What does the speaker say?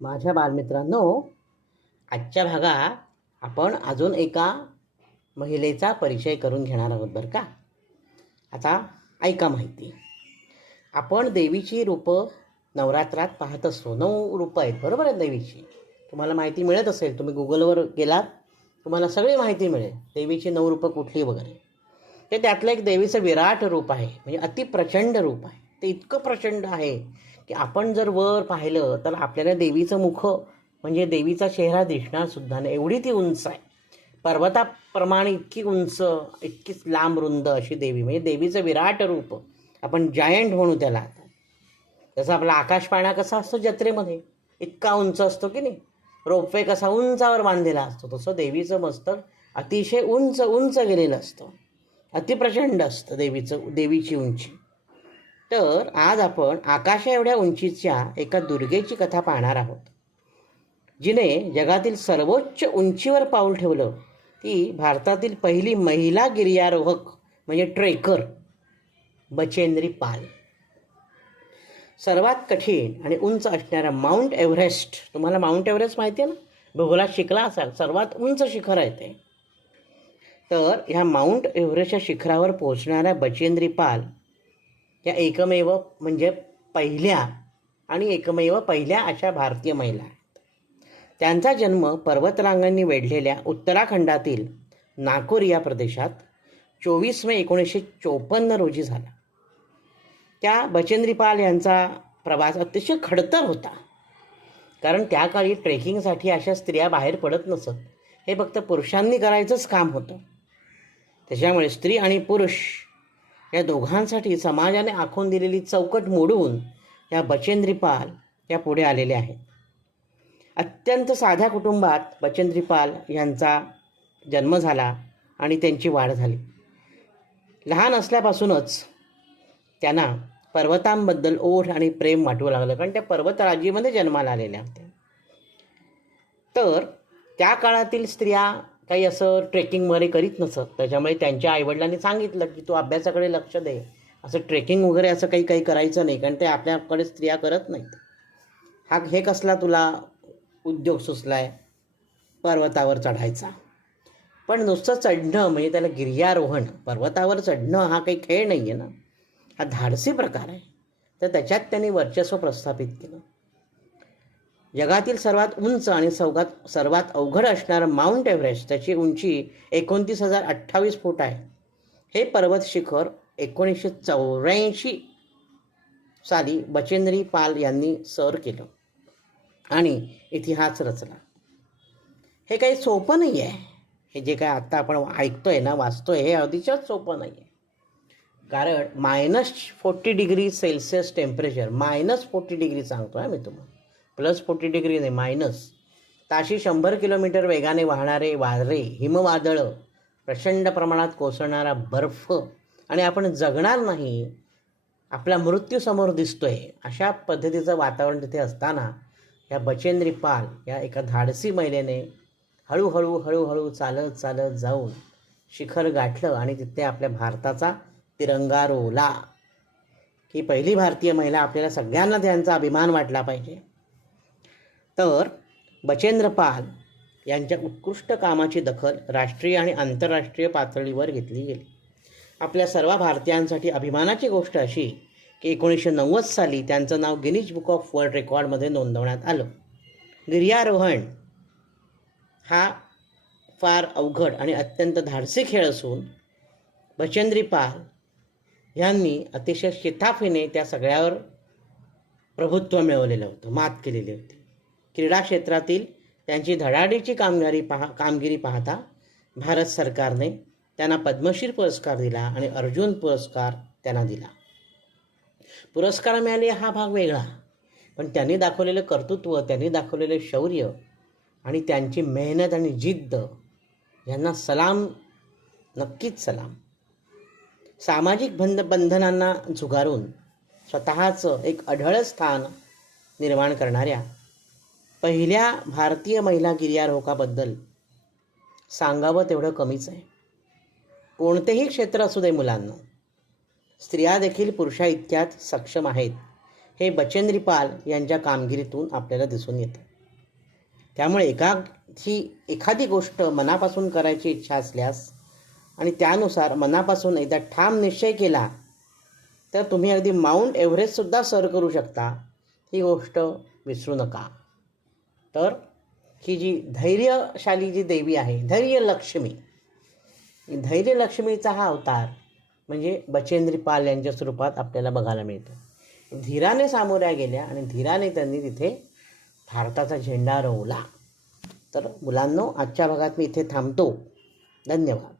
माझ्या बालमित्रांनो आजच्या भागात आपण अजून एका महिलेचा परिचय करून घेणार आहोत बरं का? आता ऐका माहिती. आपण देवीची रूपं नवरात्रात पाहत असतो. नऊ रूपं आहेत बरोबर आहे देवीची? तुम्हाला माहिती मिळत असेल तुम्ही गुगलवर गेलात तुम्हाला सगळी माहिती मिळेल देवीची नऊ रूपं कुठली वगैरे. ते त्यातलं एक देवीचं विराट रूप आहे म्हणजे अतिप्रचंड रूप आहे. ते इतकं प्रचंड आहे की आपण जर वर पाहिलं तर आपल्याला देवीचं मुख म्हणजे देवीचा चेहरा दिसणार सुद्धा नाही. एवढी ती उंच आहे. पर्वताप्रमाणे इतकी उंच इतकीच लांब रुंद अशी देवी. म्हणजे देवीचं विराट रूप. आपण जायंट म्हणू त्याला. आता जसं आपला आकाश पाळणा कसा असतो जत्रेमध्ये? इतका उंच असतो की नाही? रोपवे कसा उंचावर बांधलेला असतो. तसं देवीचं मस्तक अतिशय उंच उंच गेलेलं असतं. अतिप्रचंड असतं देवीचं देवीची उंची. तर आज आपण आकाशा एवढ्या उंचीच्या एका दुर्गेची कथा पाहणार आहोत. जिने जगातील सर्वोच्च उंचीवर पाऊल ठेवलं ती भारतातील पहिली महिला गिर्यारोहक म्हणजे ट्रेकर बचेंद्री पाल. सर्वात कठीण आणि उंच असणारा माउंट एव्हरेस्ट तुम्हाला माउंट एव्हरेस्ट माहिती आहे ना? भूगोलात शिकला असाल सर्वात उंच शिखर आहे ते. तर ह्या माउंट एव्हरेस्टच्या शिखरावर पोहोचणाऱ्या बचेंद्री पाल या एकमेव म्हणजे पहिल्या आणि एकमेव पहिल्या अशा भारतीय महिला आहेत. त्यांचा जन्म पर्वतरांगांनी वेढलेल्या उत्तराखंडातील नागपूर या प्रदेशात चोवीस मे एकोणीसशे चोपन्न रोजी झाला. त्या बचेंद्रीपाल यांचा प्रवास अतिशय खडतर होता. कारण त्या काळी ट्रेकिंगसाठी अशा स्त्रिया बाहेर पडत नसत. हे फक्त पुरुषांनी करायचंच काम होतं. त्याच्यामुळे स्त्री आणि पुरुष या दोघांसाठी समाजाने आखून दिलेली चौकट मोडून या बचेंद्री पाल या पुढे आलेल्या आहेत. अत्यंत साध्या कुटुंबात बचेंद्री पाल यांचा जन्म झाला आणि त्यांची वाढ झाली. लहान असल्यापासूनच त्यांना पर्वतांबद्दल ओढ आणि प्रेम वाटू लागलं कारण त्या पर्वतराजीमध्ये जन्माला आलेल्या होत्या. तर त्या काळातील स्त्रिया काही असं ट्रेकिंग वगैरे करीत नसत. त्याच्यामुळे त्यांच्या आईवडिलांनी सांगितलं की तू अभ्यासाकडे लक्ष दे. असं ट्रेकिंग वगैरे असं काही काही करायचं नाही. कारण ते आपल्याकडे स्त्रिया करत नाहीत. हा हे कसला तुला उद्योग सुचला आहे पर्वतावर चढायचा. पण नुसतं चढणं म्हणजे त्याला गिर्यारोहण पर्वतावर चढणं हा काही खेळ नाही आहे ना. हा धाडसी प्रकार आहे. तर त्याच्यात त्यांनी वर्चस्व प्रस्थापित केलं. जगातील सर्वात उंच आणि सौगात सर्वात अवघड असणारं माउंट एव्हरेस्ट त्याची उंची एकोणतीस हजार अठ्ठावीस फूट आहे. हे पर्वत शिखर एकोणीसशे चौऱ्याऐंशी साली बचेंद्री पाल यांनी सर केलं आणि इतिहास रचला. हे काही सोपं नाही आहे. हे जे काय आत्ता आपण ऐकतोय ना वाचतोय हे अतिशयच सोपं नाही आहे. कारण minus forty degree Celsius temperature minus forty degree सांगतो आहे मी तुम्हाला. प्लस फोर्टी डिग्री नाही मायनस. ताशी शंभर किलोमीटर वेगाने वाहणारे वादळे हिमवादळं प्रचंड प्रमाणात कोसळणारा बर्फ आणि आपण जगणार नाही आपला मृत्यू समोर दिसतोय अशा पद्धतीचं वातावरण तिथे असताना या बचेंद्री पाल या एका धाडसी महिलेने हळूहळू हळूहळू चालत चालत जाऊन शिखर गाठलं आणि तिथे आपल्या भारताचा तिरंगा रोवला. ही पहिली भारतीय महिला आपल्याला सगळ्यांना त्यांचा अभिमान वाटला पाहिजे. तर बचेंद्र पाल यांच्या उत्कृष्ट कामाची दखल राष्ट्रीय आणि आंतरराष्ट्रीय पातळीवर घेतली गेली. आपल्या सर्व भारतीयांसाठी अभिमानाची गोष्ट अशी की एकोणीसशे नव्वद साली त्यांचं नाव गिनीज बुक ऑफ वर्ल्ड रेकॉर्डमध्ये नोंदवण्यात आलं. गिर्यारोहण हा फार अवघड आणि अत्यंत धाडसी खेळ असून बचेंद्री पाल यांनी अतिशय शिताफीने त्या सगळ्यावर प्रभुत्व मिळवलेलं होतं मात केलेली होती. क्रीडा क्षेत्रातील त्यांची धडाडीची कामगारी पहा कामगिरी पाहता भारत सरकारने त्यांना पद्मश्री पुरस्कार दिला आणि अर्जुन पुरस्कार त्यांना दिला. पुरस्कार मिळाले हा भाग वेगळा पण त्यांनी दाखवलेलं कर्तृत्व त्यांनी दाखवलेलं शौर्य आणि त्यांची मेहनत आणि जिद्द यांना सलाम नक्कीच सलाम. सामाजिक बंध बंधनांना झुगारून स्वतःचं एक अढळ स्थान निर्माण करणाऱ्या पहिल्या भारतीय महिला गिर्यारोहकाबद्दल सांगावं तेवढं कमीच आहे. कोणतेही क्षेत्र असू दे मुलांना स्त्रिया देखील पुरुषा इतक्यात सक्षम आहेत हे बचेंद्री पाल यांच्या कामगिरीतून आपल्याला दिसून येतं. त्यामुळे एखादी एखादी गोष्ट मनापासून करायची इच्छा असल्यास आणि त्यानुसार मनापासून एकदा ठाम निश्चय केला तर तुम्ही अगदी माउंट एव्हरेस्टसुद्धा सर करू शकता. ही गोष्ट विसरू नका. तर ही जी धैर्यशाली जी देवी आहे धैर्यलक्ष्मी धैर्यलक्ष्मीचा हा अवतार म्हणजे बचेंद्री पाल यांच्या स्वरूपात आपल्याला बघायला मिळतो. धीराने सामोऱ्या गेल्या आणि धीराने त्यांनी तिथे भारताचा झेंडा रोवला. तर मुलांनो आजच्या भागात मी इथे थांबतो. धन्यवाद.